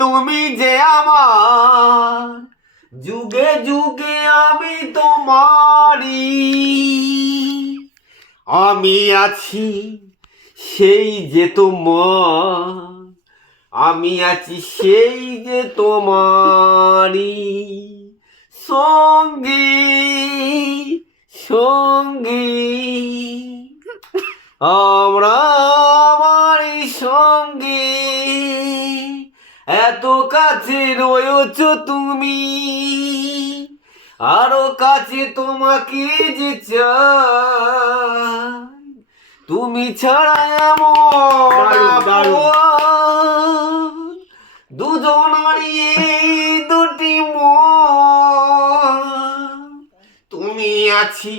তুমি যে আমার, যুগে যুগে আমি তোমারই। আমি আছি সেই যে তোমার, আমি আছি সেই যে তোমারই সঙ্গী সঙ্গী। আমরা আমারই সঙ্গী, এত কাছে রয়েছ তুমি, আরো কাছে তোমাকে যে চাই। তুমি ছাড়া এমন দুজনারই এই দুটি মন। তুমি আছি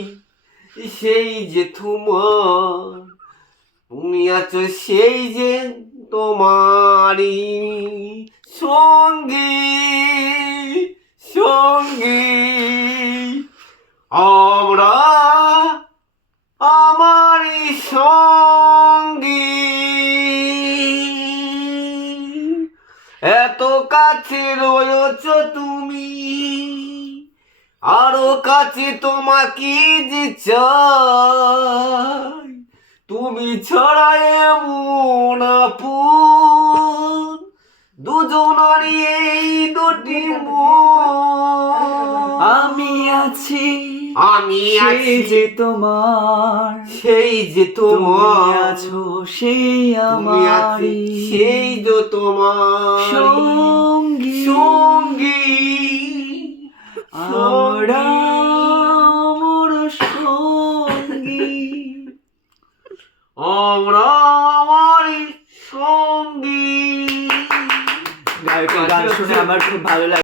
সেই যে তোমার, তুমি আছো সেই যে তোমারই সঙ্গী সঙ্গী। আমরা আমারই সঙ্গী, এত কাছে রয়েছ তুমি, আরো কাছে তোমাকে যে চাই। তুমি ছাড়া এমন আপন দুজনারই এই দুটি মন। আমি আছি আমি সেই আছি যে তোমার, সেই যে তুমি তোমার, আছো সেই তুমি আছি আমারই সেই যে তোমার সঙ্গী। সঙ্গী আমরা সঙ্গী। মোর সঙ্গী। আমরা আমারই সঙ্গী। গায়কের গান শুনে আমার খুব ভালো লাগে।